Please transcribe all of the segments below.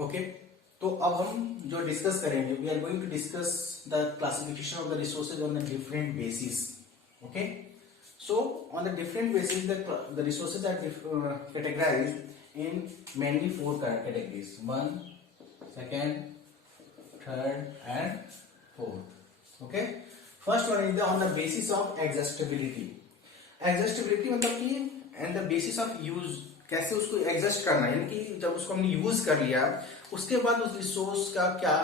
Okay, तो अब हम जो डिस्कस करेंगे, we are going to discuss the classification of the resources on the different basis. Okay, so on the different basis the resources are categorized in mainly four categories: one, second, third and fourth. Okay, first one is the on the basis of exhaustibility. Exhaustibility मतलब कि and the basis of use, कैसे उसको exhaust करना, यानी कि जब उसको हमने यूज कर लिया उसके बाद उस रिसोर्स का क्या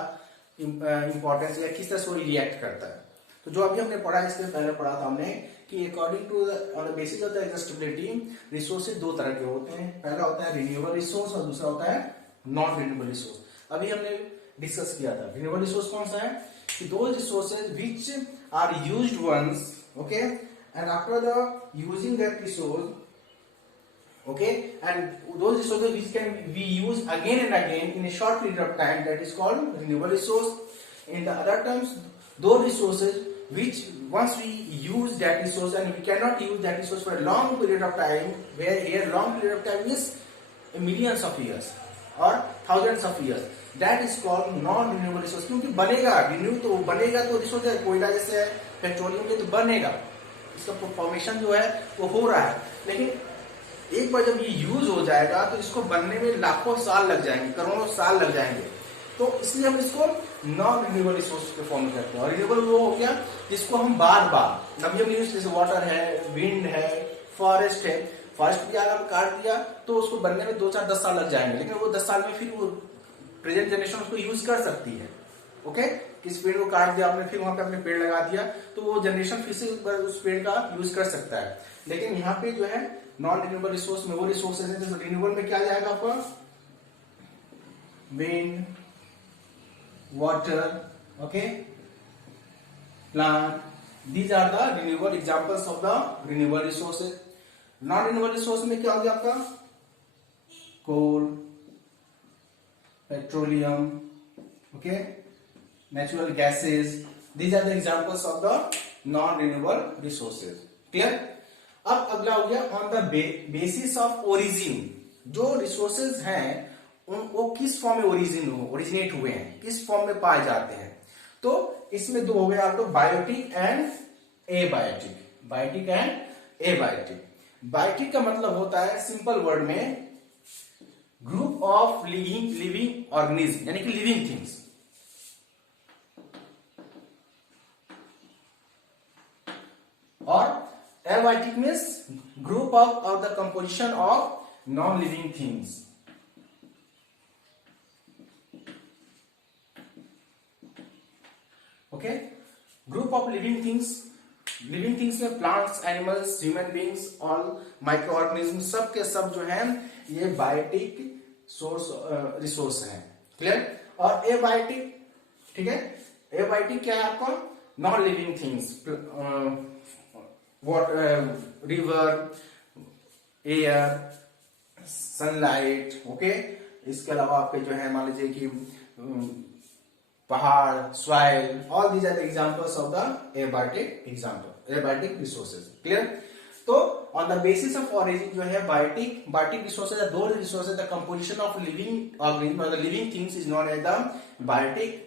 इंपॉर्टेंस या किस तरह से वो रिएक्ट करता है. तो जो अभी हमने पढ़ा, इसके पहले पढ़ा था हमने कि according to on the basis of the exhaustibility resources दो तरह के होते हैं. पहला होता है रिन्यूएबल रिसोर्स और दूसरा होता है नॉन रिन्यूएबल रिसोर्स. अभी हमने डिस्कस किया था रिन्यूएबल रिसोर्स कौन सा है, कि दो resources which are used once, okay, and after the using that resource, okay, and those resources which can be used again and again in a short period of time, that is called renewable resource. In the other terms, those resources which once we use that resource and we cannot use that resource for a long period of time, where here long period of time is millions of years or thousands of years, that is called non renewable resource. क्योंकि बनेगा, renew तो बनेगा, तो resource है कोयला जैसे petroleum के तो बनेगा, इसका फॉर्मेशन जो है वो हो रहा है, लेकिन एक बार जब ये यूज हो जाएगा तो इसको बनने में लाखों साल लग जाएंगे, करोड़ों साल लग जाएंगे. तो इसलिए हम इसको नॉन रिन्यूएबल रिसोर्स पे फॉर्म करते हैं. और रिन्यूएबल वो हो गया जिसको हम बार बार, अभी हम यूज, जैसे वाटर है, विंड है, फॉरेस्ट है. फॉरेस्ट भी अगर हम काट दिया तो उसको बनने में 2-4-10 साल लग जाएंगे, लेकिन वो 10 साल में फिर वो प्रेजेंट जनरेशन उसको यूज कर सकती है. ओके, किस पेड़ को काट दिया आपने, फिर वहां पे आपने पेड़ लगा दिया, तो वो जनरेशन फिर से उस पेड़ का यूज कर सकता है. लेकिन यहाँ पे जो है नॉन रिन्यूएबल रिसोर्स में वो रिसोर्सेज है, जैसे रिन्यूएबल में क्या जाएगा आपका, wind, water, okay, plant, these are the renewable examples of the renewable resources. Non renewable resource में क्या हो गया आपका, coal, petroleum, okay, natural gases, these are the examples of the non renewable resources. clear? अब अगला हो गया on the basis of origin. जो रिसोर्सेज हैं वो किस फॉर्म में ओरिजिनेट हुए हैं, किस फॉर्म में पाए जाते हैं. तो इसमें दो हो गए आपको, biotic and abiotic. Biotic and abiotic. Biotic का मतलब होता है सिंपल वर्ड में ग्रुप ऑफ लिविंग ऑर्गेनिज्म, यानी कि लिविंग थिंग्स. और abiotic means group of the composition of non living things. Okay, group of living things. Living things में plants, animals, human beings, all micro organism, सब के सब जो है ये बायोटिक सोर्स रिसोर्स है. क्लियर? और एबायोटिक, ठीक है, एबायोटिक क्या है आपका, non living things, river, air, sunlight, okay. इसके अलावा आपके जो है मान लीजिए कि पहाड़, soil, all these are the examples of the abiotic resources. Clear? तो on the basis of origin जो है biotic resources are those resources, the composition of living organism और the living things is known as the biotic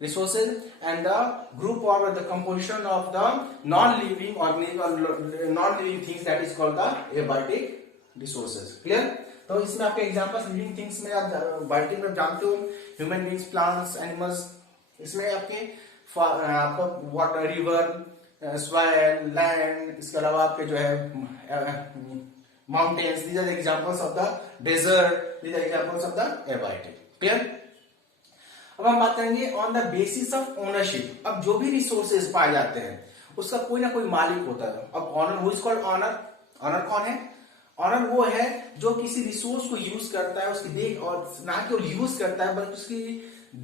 resources, and the group or the composition of the non-living organism or non-living things, that is called the abiotic resources. clear? तो इसमें आपके examples living things में आप biotic में जानते हो, human beings, plants, animals. इसमें आपके आपका वाटर, रिवर, सॉइल, लैंड, इसके अलावा आपके जो है mountains, these are the examples of the desert, these are examples of the abiotic. Clear? अब हम बात करेंगे on the basis of ownership. अब जो भी रिसोर्सेज पाए जाते हैं उसका कोई ना कोई मालिक होता है. अब owner, who is called owner. Owner कौन है? ऑनर वो है जो किसी रिसोर्स को यूज करता है, उसकी देख, और ना केवल यूज करता है बल्कि उसकी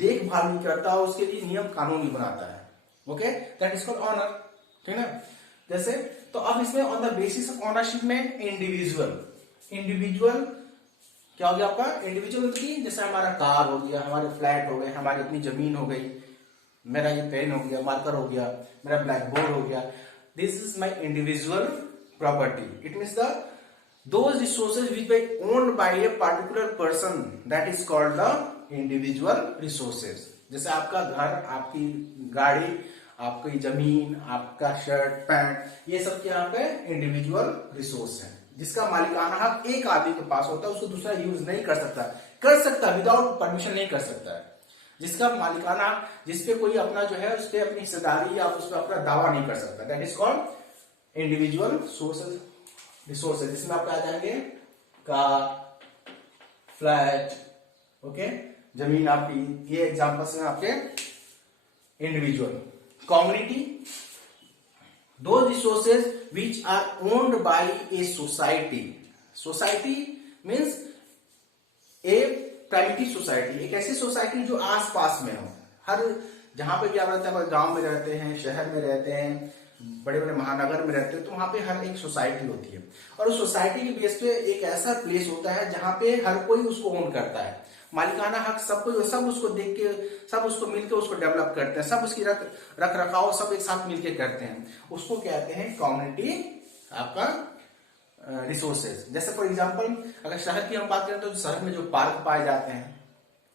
देखभाल भी करता है, उसके लिए नियम कानून भी बनाता है. Okay, that is called owner. ठीक है ना? जैसे, तो अब इसमें on the basis of ownership में इंडिविजुअल क्या हो गया आपका, इंडिविजुअल की, जैसे हमारा कार हो गया, हमारे फ्लैट हो गए, हमारी इतनी जमीन हो गई, मेरा ये पेन हो गया, मार्कर हो गया, मेरा ब्लैक बोर्ड हो गया. This is my individual property. It means the those resources which were owned by a particular person, that is called the individual resources. जैसे आपका घर, आपकी गाड़ी, आपकी जमीन, आपका शर्ट पैंट, ये सब क्या पे इंडिविजुअल रिसोर्स है, जिसका मालिकाना हक एक आदमी के पास होता है, उसको दूसरा यूज नहीं कर सकता विदाउट परमिशन नहीं कर सकता है। जिसका मालिकाना, जिसपे कोई अपना जो है उस पर अपनी हिस्सेदारी या उस पर अपना दावा नहीं कर सकता, that is called individual resources. जिसमें आप क्या जाएंगे, कार, फ्लैट, ओके, जमीन आपकी, ये एग्जांपल्स हैं आपके individual. Community, those resources which are owned by a society. Society means a primitive society, एक ऐसी सोसाइटी जो आस पास में हो, हर जहां पे भी आप रहते हैं, गांव में रहते हैं, शहर में रहते हैं, बड़े बड़े महानगर में रहते हैं, तो वहां पे हर एक सोसाइटी होती है, और उस सोसाइटी के बेस पे एक ऐसा प्लेस होता है जहां पे हर कोई उसको ओन करता है, मालिकाना हक सब उसको देख के, सब उसको मिलकर उसको डेवलप करते हैं, सब उसकी रख रखाव सब एक साथ मिलकर करते हैं, उसको कहते हैं कम्युनिटी आपका रिसोर्सेज। जैसे फॉर एग्जांपल अगर शहर की हम बात करें तो शहर में जो पार्क पाए जाते हैं,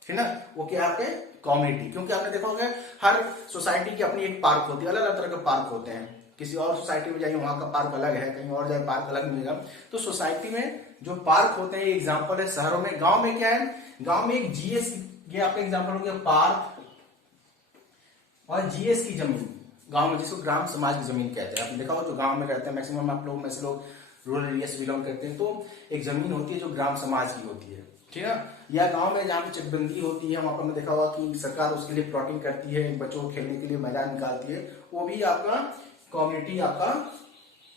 ठीक ना, वो क्या आपके कम्युनिटी, क्योंकि आपने देखा होगा हर सोसाइटी की अपनी एक पार्क होती है, अलग अलग तरह के पार्क होते हैं, किसी और सोसाइटी में जाइए वहां का पार्क अलग है, कहीं और जाए पार्क अलग मिलेगा। तो सोसाइटी में जो पार्क होते हैं, ये एग्जांपल है। शहरों में, गांव में क्या है, गांव में एक जीएस, ये आपका एग्जांपल हो गया पार्क और जीएस की जमीन, गांव में जिसको ग्राम समाज की जमीन कहते हैं। आपने देखा हो जो गांव में रहते हैं, मैक्सिमम आप लोग में से लोग रूरल एरिया से बिलोंग करते हैं, तो एक जमीन होती है जो ग्राम समाज की होती है, ठीक है। या गांव में जहां पे चकबंदी होती है, वहां पर हमने देखा होगा कि सरकार उसके लिए प्लॉटिंग करती है, बच्चों को खेलने के लिए मैदान निकालती है, वो भी आपका कम्युनिटी आपका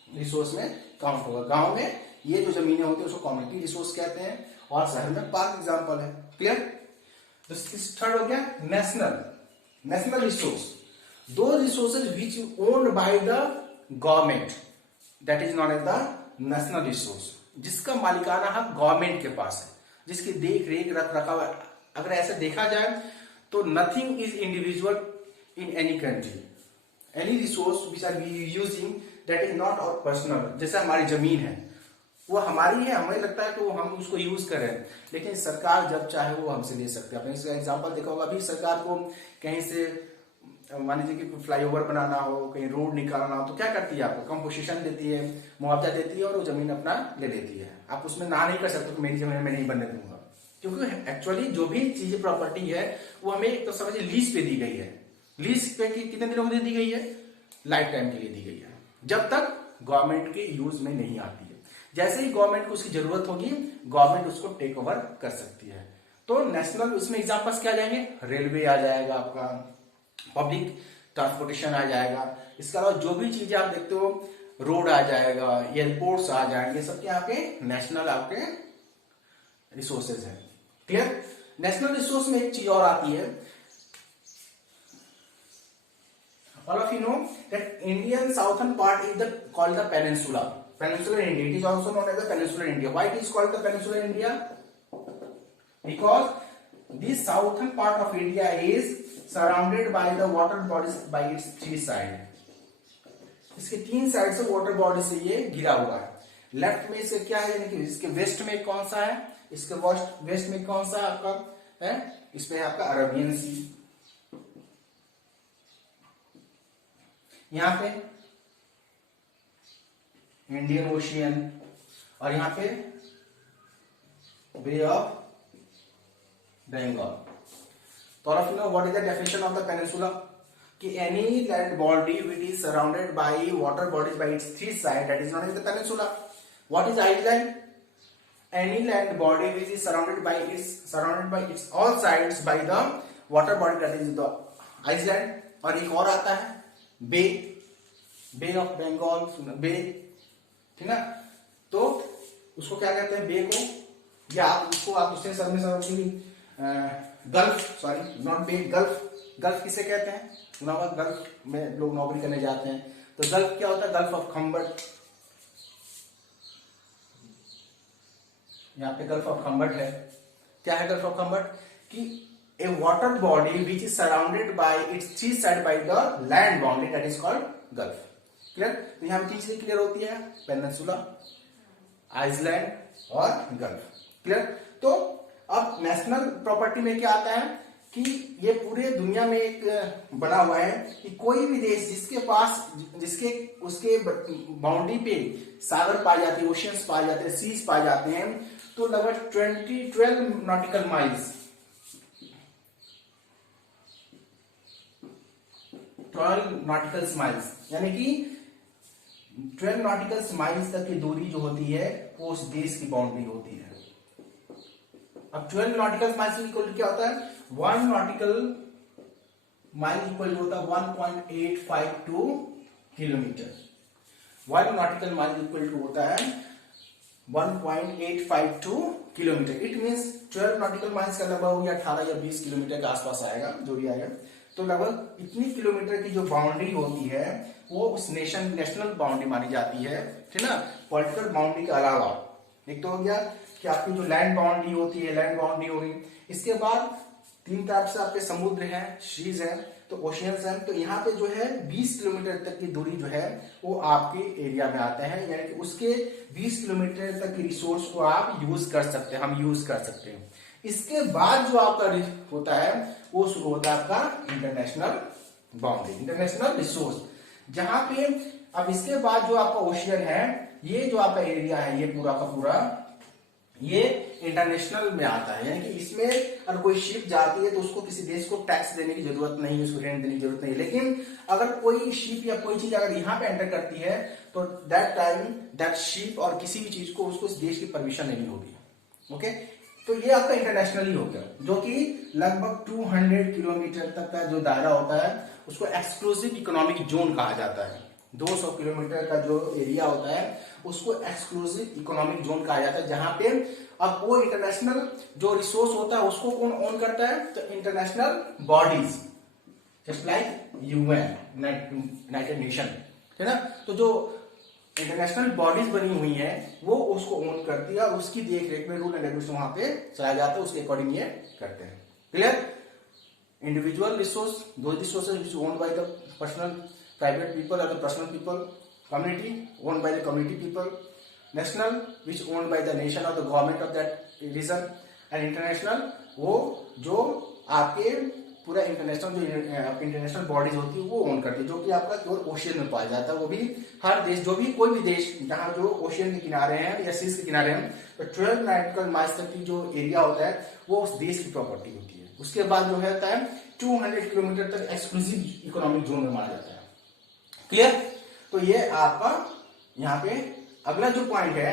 रिसोर्स में काउंट होगा। गांव में ये जो जमीनें होती है उसको कम्युनिटी रिसोर्स कहते हैं, और शहर में पार्क एग्जांपल है। क्लियर? थर्ड हो गया national resource, those resources which owned by the government, that is known as the national resource, जिसका मालिकाना हक गवर्नमेंट के पास है, जिसकी देख रेख रख रखाव। अगर ऐसे देखा जाए तो nothing is individual in any country, any resource which are we using that is not our personal. जैसे हमारी जमीन है, वो हमारी है, हमें लगता है तो हम उसको यूज करें, लेकिन सरकार जब चाहे वो हमसे ले सकते हैं। आपने इसका एग्जांपल देखा होगा, अभी सरकार को कहीं से मान लीजिए कि फ्लाईओवर बनाना हो, कहीं रोड निकालना हो, तो क्या करती है, आपको कंपोजिशन देती है, मुआवजा देती है, और वो जमीन अपना ले लेती है। आप उसमें ना नहीं कर सकते कि मेरी जमीन में नहीं बनने दूंगा, क्योंकि एक्चुअली जो भी चीज प्रॉपर्टी है वो हमें तो समझिए लीज पे दी गई है। लीज पे कितने दिनों के लिए दी गई है, लाइफ टाइम के लिए दी गई है, जब तक गवर्नमेंट के यूज में नहीं आती है। जैसे ही गवर्नमेंट को उसकी जरूरत होगी, गवर्नमेंट उसको टेक ओवर कर सकती है। तो नेशनल, उसमें एग्जांपल्स क्या जाएंगे, रेलवे आ जाएगा, आपका पब्लिक ट्रांसपोर्टेशन आ जाएगा, इसके अलावा जो भी चीजें आप देखते हो, रोड आ जाएगा, एयरपोर्ट्स आ जाएंगे, सब क्या आपके नेशनल आपके रिसोर्सेज है। क्लियर? नेशनल रिसोर्स में एक चीज और आती है, all of you know that Indian southern part is called the peninsula. Peninsular India, it is also known as the peninsular India. Why it is called the peninsular India? Because this southern part of India is surrounded by the water bodies by its three sides. इसके तीन side से water body से ये घिरा हुआ है। Left में इसके क्या है, यानी कि इसके वेस्ट में कौन सा है, इसके वेस्ट में कौन सा आपका है, इसमें आपका अरेबियन सी, यहां पे इंडियन ओशियन, और यहां पे बे ऑफ बंगाल। तो all of you know what is the definition of the peninsula, कि any land body which is surrounded by water bodies by its three side, that is known as the peninsula. What is island? Any land body which is surrounded by its all sides by the water body, that is the island. और एक और आता है बे of Bengal, बे, ठीक ना, तो उसको क्या कहते हैं, बे को, या आप उसको आप उससे gulf, sorry not bay, gulf किसे कहते हैं, सुना होगा, गल्फ में लोग नौकरी करने जाते हैं, तो गल्फ क्या होता है, गल्फ ऑफ खम्बट, यहाँ पे गल्फ ऑफ खम्बट है। क्या है गल्फ ऑफ खम्बट? कि a water body which is surrounded by its three side by the land boundary, that is called gulf. Clear? तो यहाँ पे तीन चीजें क्लियर होती है, पेनिनसुला, आइसलैंड और गल्फ। क्लियर? तो अब नेशनल प्रॉपर्टी में क्या आता है कि ये पूरे दुनिया में एक बना हुआ है कि कोई भी देश जिसके उसके बाउंड्री पे सागर पाए जाते हैं, ओशियंस पाए जाते हैं, सीज पाए जाते हैं, तो लगभग 12 नॉटिकल माइल्स 12 नॉटिकल माइल्स यानी कि 12 नॉटिकल माइल्स तक की दूरी जो होती है वो उस देश की बाउंड्री होती है। अब 12 नॉटिकल माइल्स इक्वल क्या होता है, 1 नॉटिकल माइल इक्वल होता है 1.852 kilometre. 1 nautical mile equal to होता है 1.852 kilometre. It means 12 nautical miles का लगभग 18 या 20 किलोमीटर के आसपास आएगा, जो भी आएगा। तो लगभग इतनी किलोमीटर की जो बाउंड्री होती है वो उस नेशनल बाउंड्री मानी जाती है, ठीक ना। पॉलिटिकल बाउंड्री के अलावा एक तो हो गया कि आपकी जो लैंड बाउंड्री होती है, लैंड बाउंड्री होगी। इसके बाद 3 तरफ से आपके समुद्र हैं, सीज हैं, तो ओशियंस हैं। तो यहाँ पे जो है 20 किलोमीटर तक की दूरी जो है वो आपके एरिया में आता है, यानी कि उसके 20 किलोमीटर तक की रिसोर्स को आप यूज कर सकते हैं, हम यूज कर सकते हैं। इसके बाद जो आपका होता है वो शुरू होता है आपका इंटरनेशनल बाउंड्री, इंटरनेशनल रिसोर्स, जहां पे अब इसके बाद जो आपका ओशियन है, ये जो आपका एरिया है, ये पूरा का पूरा ये इंटरनेशनल में आता है। यानी कि इसमें अगर कोई शिप जाती है तो उसको किसी देश को टैक्स देने की जरूरत नहीं है, उसको रेंट देने की जरूरत नहीं है। लेकिन अगर कोई शिप या कोई चीज अगर यहाँ पे एंटर करती है तो दैट टाइम दैट शिप और किसी भी चीज को उसको उस देश की परमिशन लेनी होगी। ओके, तो ये आपका इंटरनेशनली हो गया, जो कि लगभग 200 किलोमीटर तक का जो दायरा होता है उसको एक्सक्लूसिव इकोनॉमिक जोन कहा जाता है। 200 किलोमीटर का जो एरिया होता है उसको एक्सक्लूसिव इकोनॉमिक जोन कहा जाता है, जहां पे अब वो इंटरनेशनल जो रिसोर्स होता है उसको कौन ओन करता है, तो international bodies just like UN, United nation, है ना। तो जो इंटरनेशनल बॉडीज बनी हुई है वो उसको ओन करती है और उसकी देख रेख में रूल एंड रेगुलेशन वहां पे चलाया जाता है, उसके अकॉर्डिंग ये करते हैं। Clear. Individual resource, those resources which owned by the personal private people or the personal people, community owned by the community people, national which owned by the nation or the government of that region, and international वो जो आपके पूरा international जो international bodies होती है वो own करती है, जो कि आपका केवल ओशियन में पाया जाता है। वो भी हर देश, जो भी कोई भी देश जहां जो ओशियन के किनारे हैं या सीज के किनारे हैं, तो 12 नॉटिकल माइल्स तक की जो एरिया होता है वो उस देश की प्रॉपर्टी होती है। उसके बाद जो है 200 किलोमीटर तक एक्सक्लूसिव इकोनॉमिक जोन में माना जाता है। क्लियर। तो ये आपका यहाँ पे अगला जो पॉइंट है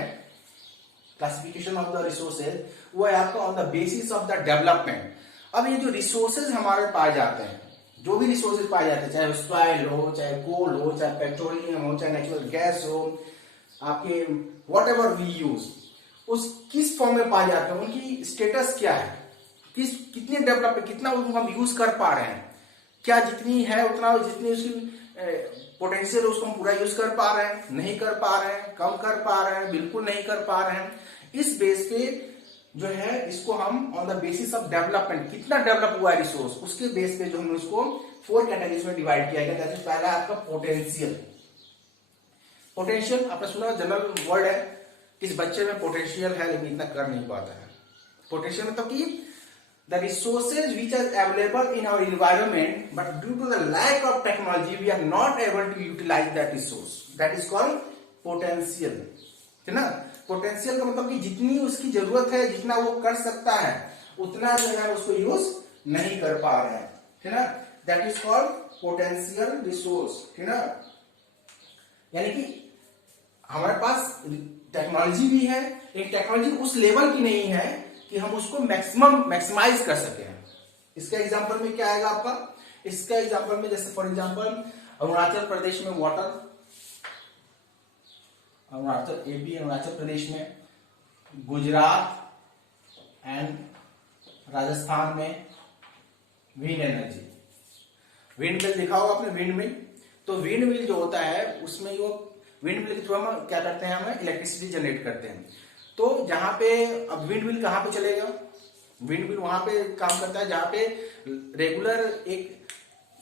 क्लासिफिकेशन ऑफ द रिसोर्सेज, वो है आपका on the basis of the development. अब ये जो रिसोर्सेज हमारे पाए जाते हैं, जो भी रिसोर्सेज पाए जाते हैं, चाहे सॉइल हो, चाहे कोल हो, चाहे पेट्रोलियम हो, चाहे नेचुरल गैस हो, आपके वॉट एवर वी यूज, उस किस फॉर्म में पाए जाते हैं, उनकी स्टेटस क्या है, कितनी डेवलप है, कितना उनको हम यूज कर पा रहे हैं, क्या जितनी है उतना, जितनी उसकी पोटेंशियल उसको हम पूरा यूज कर पा रहे हैं, नहीं कर पा रहे हैं, कम कर पा रहे हैं, बिल्कुल नहीं कर पा रहे हैं। इस बेस पे जो है इसको हम on the basis of development, कितना डेवलप हुआ है रिसोर्स, उसके बेस पे जो हम इसको 4 कैटेगरीज में डिवाइड किया गया। जैसे पहला आपका पोटेंशियल। पोटेंशियल आपने सुना, जनरल वर्ड है, किस बच्चे में पोटेंशियल है लेकिन इतना कर नहीं पाता है। पोटेंशियल मतलब कि the resources which are available in our environment, but due to the lack of technology we are not able to utilize that resource, that is called potential, है ना। पोटेंशियल का मतलब कि जितनी उसकी जरूरत है, जितना वो कर सकता है, उतना जो है उसको यूज नहीं कर पा रहे हैं, है ना। That is called potential resource, है ना। यानी कि हमारे पास टेक्नोलॉजी भी है, एक टेक्नोलॉजी उस लेवल की नहीं है कि हम उसको मैक्सिमाइज कर सके। इसका एग्जांपल में क्या आएगा आपका, इसका एग्जांपल में जैसे फॉर एग्जांपल अरुणाचल प्रदेश में वाटर, अरुणाचल एपी अरुणाचल प्रदेश में, गुजरात एंड राजस्थान में विंड एनर्जी, विंड मिल दिखा होगा आपने, विंड मिल। तो विंड मिल जो होता है उसमें वो विंड मिल के थ्रू हम क्या करते हैं, हमें इलेक्ट्रिसिटी जनरेट करते हैं। तो जहां पे अब विंड मिल कहां पे चलेगा, विंड मिल वहां पे काम करता है जहां पे रेगुलर एक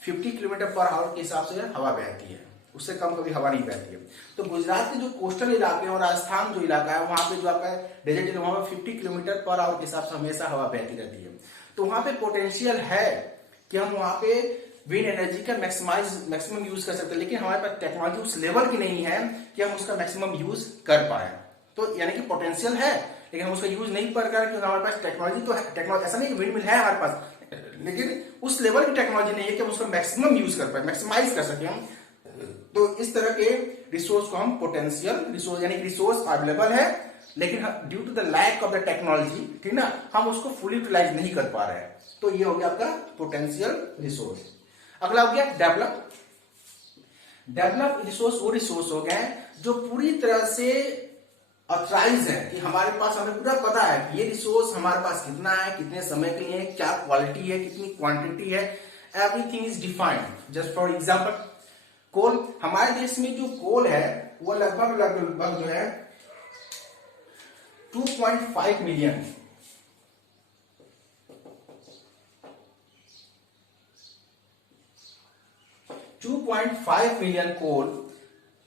50 किलोमीटर पर आवर के हिसाब से हवा बहती है। उससे कम कभी हवा नहीं बहती है। तो गुजरात के जो कोस्टल इलाके हैं और राजस्थान जो इलाका है वहां पे जो आपका डेजर्ट एरिया वहां पे 50 किलोमीटर पर आवर के हिसाब से हमेशा हवा बहती रहती है। तो वहां पे पोटेंशियल है कि हम वहां पे विंड एनर्जी का मैक्सिमम यूज कर सकते हैं, लेकिन हमारे पास टेक्नोलॉजी उस लेवल की नहीं है कि हम उसका मैक्सिमम यूज कर पाए। तो यानी कि पोटेंशियल है लेकिन हम उसका यूज नहीं कर रहे क्योंकि हमारे पास टेक्नोलॉजी तो है। टेक्नोलॉजी ऐसा नहीं कि विंड मिल है हमारे पास, लेकिन उस लेवल की टेक्नोलॉजी नहीं है कि हम उसका मैक्सिमम यूज कर पाए, मैक्सिमाइज कर सके हम। तो इस तरह के रिसोर्स को हम पोटेंशियल रिसोर्स, यानी कि रिसोर्स अवेलेबल है लेकिन due to the lack of the technology, ठीक ना, हम उसको फुली यूटिलाइज नहीं कर पा रहे हैं। तो ये हो गया आपका पोटेंशियल रिसोर्स। अगला हो गया डेवलप। डेवलप रिसोर्स वो रिसोर्स हो गए जो पूरी तरह से ऑथराइज है कि हमारे पास, हमें पूरा पता है कि ये रिसोर्स हमारे पास कितना है, कितने समय के लिए, क्या क्वालिटी है, कितनी क्वांटिटी है, everything is defined. Just for example coal, हमारे देश में जो कोल है वो लगभग जो है 2.5 मिलियन 2.5 मिलियन कोल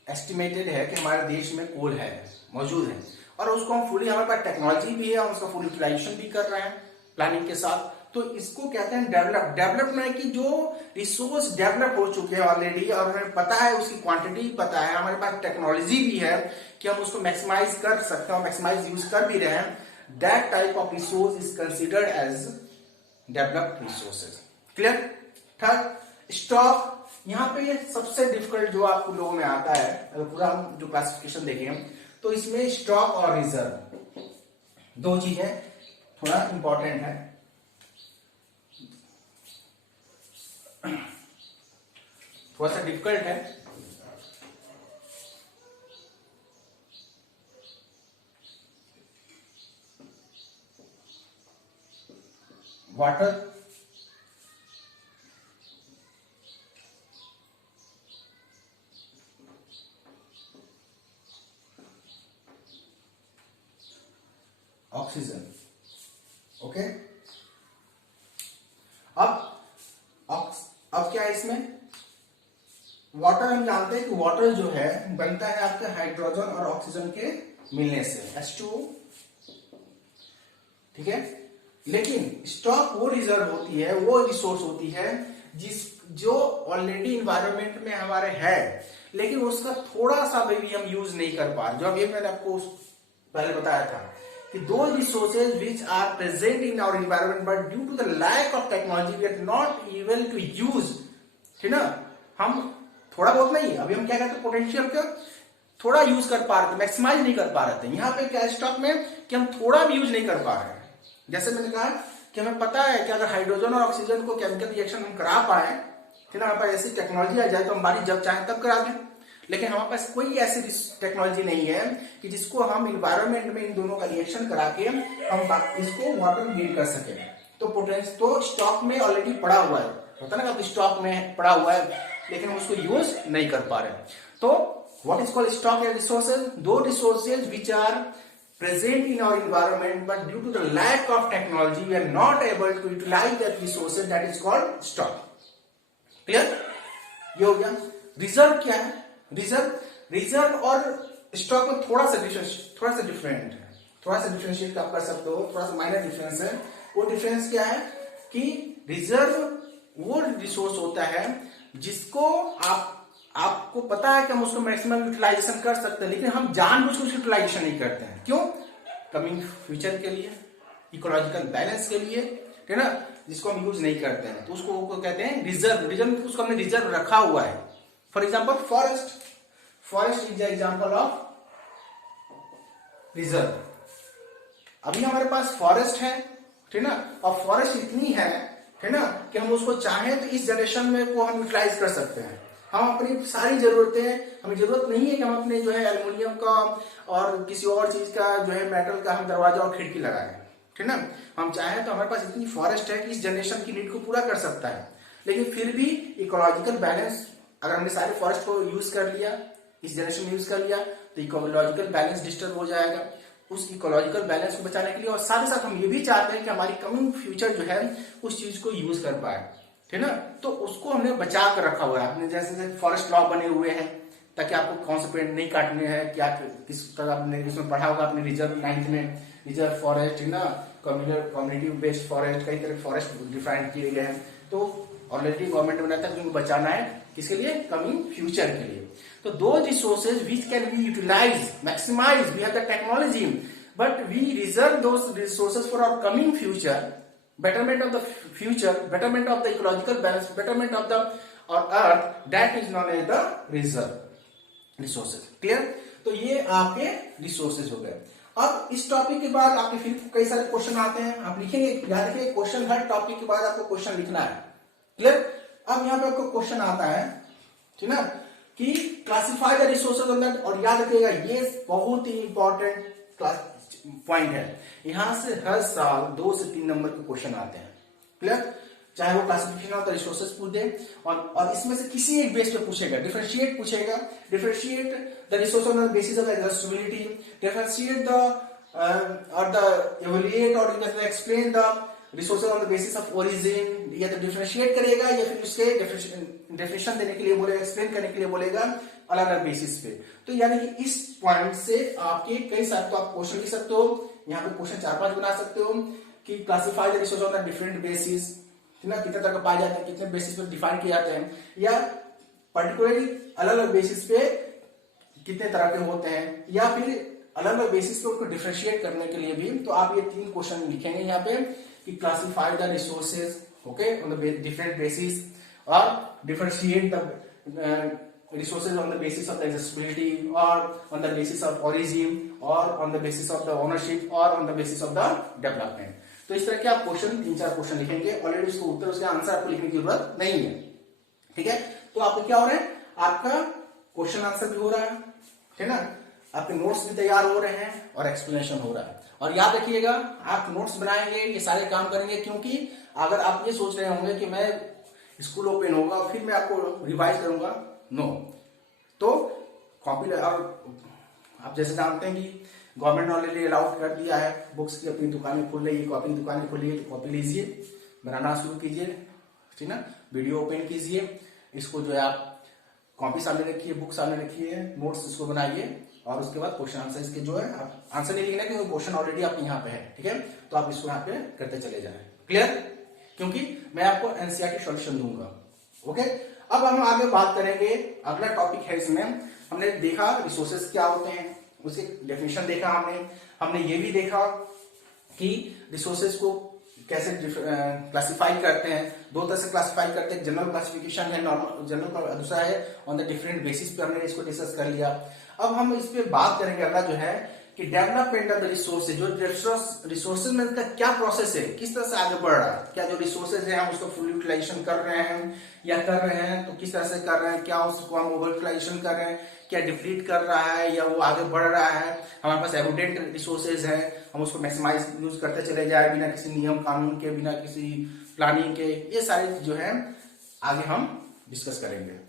एस्टिमेटेड है कि हमारे देश में कोल है, मौजूद है, और उसको हम फुली, हमारे पास टेक्नोलॉजी भी है, हम उसका फुल यूटिलाइजेशन भी कर रहे हैं प्लानिंग के साथ। तो इसको कहते हैं डेवलप। डेवलप में कि जो रिसोर्स डेवलप हो चुके हैं ऑलरेडी और हमें पता है, उसकी क्वांटिटी पता है, हमारे पास टेक्नोलॉजी भी है कि हम उसको मैक्सिमाइज कर सकते हैं, मैक्सिमाइज यूज कर भी रहे हैं। That type of resource is considered as developed resources. Clear. Third, stock. यहाँ पे ये सबसे डिफिकल्ट जो आपको लोगों में आता है, अगर पूरा हम जो क्लासिफिकेशन देखें तो इसमें स्टॉक और रिजर्व दो चीजें थोड़ा इंपॉर्टेंट है। थोड़ा सा डिफिकल्ट है। Water, oxygen. ओके, अब क्या है इसमें, वाटर हम जानते हैं कि वाटर जो है बनता है आपके हाइड्रोजन और ऑक्सीजन के मिलने से, H2O, ठीक है। लेकिन स्टॉक वो रिजर्व होती है, वो रिसोर्स होती है जो ऑलरेडी इन्वायरमेंट में हमारे है लेकिन उसका थोड़ा सा भी हम यूज नहीं कर पा रहे। जो अभी मैंने आपको पहले बताया था कि दो resources which are present in our environment but due to the lack of technology we are not able to use, ठीक ना। हम थोड़ा बहुत नहीं, अभी हम क्या कहते हैं, पोटेंशियल का थोड़ा यूज कर पा रहे थे, मैक्सिमाइज नहीं कर पा रहे थे। यहाँ पे क्या स्टॉक में कि हम थोड़ा भी यूज नहीं कर पा रहे हैं। जैसे मैंने कहा कि हमें पता है कि अगर हाइड्रोजन और ऑक्सीजन को केमिकल रिएक्शन हम करा पाए, ठीक है, हमारे पास ऐसी टेक्नोलॉजी आ जाए तो हमारी जब चाहे तब करा दें, लेकिन हमारे पास कोई ऐसी टेक्नोलॉजी नहीं है कि जिसको हम इन्वायरमेंट में इन दोनों का रिएक्शन करा के हम इसको वाटर गेन कर सके। तो पोटेंशियल तो स्टॉक में ऑलरेडी पड़ा हुआ है, होता ना, स्टॉक में पड़ा हुआ है लेकिन हम उसको यूज नहीं कर पा रहे। तो what is called stock and resources, those resources which are present in our environment but due to the lack of technology we are not able to utilize that resources, that is called stock. Clear? ये हो गया। Reserve क्या है, reserve और stock में थोड़ा सा different है, थोड़ा सा डिफरेंशिएट आप कर सकते हो, थोड़ा सा माइनर डिफरेंस है। वो डिफरेंस क्या है कि रिजर्व वो रिसोर्स होता है जिसको आपको पता है कि हम उसको मैक्सिमम यूटिलाइजेशन कर सकते हैं लेकिन हम जानबूझ के यूटिलाइजेशन नहीं करते हैं। क्यों? कमिंग फ्यूचर के लिए, इकोलॉजिकल बैलेंस के लिए, ठीक है ना, जिसको हम यूज नहीं करते हैं तो उसको कहते हैं रिजर्व। उसको हमने रिजर्व रखा हुआ है। For example forest is example of reserve. अभी हमारे पास फॉरेस्ट है, ठीक ना, और फॉरेस्ट इतनी है, ठीक ना, कि हम उसको चाहें तो इस जनरेशन में को हम यूटिलाइज कर सकते हैं। हम अपनी सारी जरूरतें, हमें जरूरत नहीं है कि हम अपने जो है एल्युमिनियम का और किसी और चीज का जो है मेटल का हम दरवाजा और खिड़की लगाएं, ठीक ना। हम चाहें तो हमारे पास इतनी फॉरेस्ट है कि इस जनरेशन की नीड को पूरा कर सकता है। लेकिन फिर भी इकोलॉजिकल बैलेंस, अगर हमने सारे फॉरेस्ट को यूज कर लिया, इस जनरेशन में यूज कर लिया तो इकोलॉजिकल बैलेंस डिस्टर्ब हो जाएगा। उस इकोलॉजिकल बैलेंस को बचाने के लिए और साथ ही साथ हम ये भी चाहते हैं कि हमारी कमिंग फ्यूचर जो है उस चीज को यूज कर पाए। ठीक है ना। तो उसको हमने बचा कर रखा हुआ है। आपने जैसे फॉरेस्ट लॉ बने हुए हैं ताकि आपको कौन से पेड़ नहीं काटने हैं, क्या किस तरह आपने इसमें पढ़ा होगा अपने रिजर्व 9th में, रिजर्व फॉरेस्ट है ना, कम्युनिटी बेस्ड फॉरेस्ट, कई तरह फॉरेस्ट डिफाइन किए गए हैं। तो ऑलरेडी गवर्नमेंट ने बनाया था कि उनको बचाना है, किसके लिए, कमिंग फ्यूचर के लिए। तो दो resources which can be utilise maximise, we have the technology but we reserve those resources for our coming future, betterment of the future, betterment of the ecological balance, betterment of the earth, that is known as the reserve resources. clear? तो ये आपके resources हो गए। अब इस topic के बाद आपके फिर कई सारे क्वेश्चन आते हैं, आप लिखेंगे, याद रखिए क्वेश्चन हर टॉपिक के बाद आपको क्वेश्चन लिखना है। क्लियर? अब यहाँ पे आपको क्वेश्चन आता है, ठीक है ना, कि classify the resources on that, और याद रखिएगा ये बहुत ही इंपॉर्टेंट पॉइंट है। यहां से हर साल 2 से 3 नंबर के क्वेश्चन आते हैं। क्लियर? चाहे वो क्लासिफिकेशन ऑफ द रिसोर्सेज पूछ दे, और इसमें से किसी एक बेस पे पूछेगा, डिफरेंशिएट पूछेगा, differentiate the resource on the basis of exhaustibility, differentiate the और द इवैल्यूएट और explain the resources on the basis of origin, या तो डिफरेंशिएट करेगा या फिर उसके डेफिनेशन देने के लिए बोलेगा, एक्सप्लेन करने के लिए बोलेगा अलग अलग बेसिस पे। तो यानी कि इस पॉइंट से आपके कई सारे तो आप क्वेश्चन लिख सकते हो, यहाँ पे क्वेश्चन 4-5 बना सकते हो कि classify the resource on the different basis, ना कितने तरह का पाए जाते हैं, कितने बेसिस पे डिफाइन किए जाते हैं, या पर्टिकुलरली अलग अलग बेसिस पे कितने तरह के होते हैं, या फिर अलग अलग बेसिस पे उनको डिफरेंशिएट करने के लिए भी। तो आप ये 3 क्वेश्चन लिखेंगे यहाँ पे कि classify the resources, okay, on the different basis, और differentiate the resources on the basis of the accessibility, or on the basis of origin, or on the basis of the ownership, or on the basis of the development। तो इस तरह के आप question 3-4 question लिखेंगे। Already उसको उत्तर, उसका answer आपको लिखने की जरूरत नहीं है। ठीक है? तो आपको क्या हो रहा है, आपका क्वेश्चन आंसर भी हो रहा है, ठीक है ना, आपके नोट्स भी तैयार हो रहे हैं और एक्सप्लेनेशन हो रहा है। और याद रखिएगा, आप नोट्स बनाएंगे, ये सारे काम करेंगे, क्योंकि अगर आप ये सोच रहे होंगे कि मैं स्कूल ओपन होगा फिर मैं आपको रिवाइज करूंगा, नो। तो कॉपी, आप जैसे जानते हैं कि गवर्नमेंट ने ऑलरेडी अलाउड कर दिया है, बुक्स की अपनी दुकानें खुल रही है, कॉपी की दुकानें खुल रही है, तो कॉपी लीजिए, बनाना शुरू कीजिए, ठीक ना, वीडियो ओपन कीजिए, इसको जो है आप कॉपी सामने रखिए, बुक सामने रखिए, नोट्स इसको बनाइए, और उसके बाद क्वेश्चन आंसर इसके जो है, आप आंसर नहीं लिखना क्योंकि क्वेश्चन ऑलरेडी आप यहाँ पे है, ठीक है, तो आप इसको यहाँ पे करते चले जाए। क्लियर? क्योंकि मैं आपको एनसीईआरटी सॉल्यूशन दूंगा। ओके, अब हम आगे बात करेंगे, अगला टॉपिक है इसमें, हमने देखा रिसोर्सेज क्या होते हैं, उसके डेफिनेशन देखा हमने ये भी देखा कि रिसोर्सेज को कैसे क्लासिफाई करते हैं। 2 तरह से क्लासिफाई करते हैं, जनरल क्लासिफिकेशन है, नॉर्मल जनरल, दूसरा है ऑन द डिफरेंट बेसिस पे, हमने इसको डिस्कस कर लिया। अब हम इस पे बात करेंगे अगला जो है कि डेवलपमेंट ऑफ द रिसोर्सेज, जो रिसोर्सेज में क्या प्रोसेस है, किस तरह से आगे बढ़ रहा है, क्या जो रिसोर्सेज है हम उसको फुल यूटिलाइजेशन कर रहे हैं या कर रहे हैं, तो किस तरह से कर रहे हैं, क्या उसको हम ओवर यूटिलाइजेशन कर रहे हैं, क्या डिप्लीट कर रहा है या वो आगे बढ़ रहा है, हमारे पास एबुडेंट रिसोर्सेज है, हम उसको मैक्सिमाइज यूज करते चले जाए बिना किसी नियम कानून के, बिना किसी प्लानिंग के, ये सारी जो है आगे हम डिस्कस करेंगे।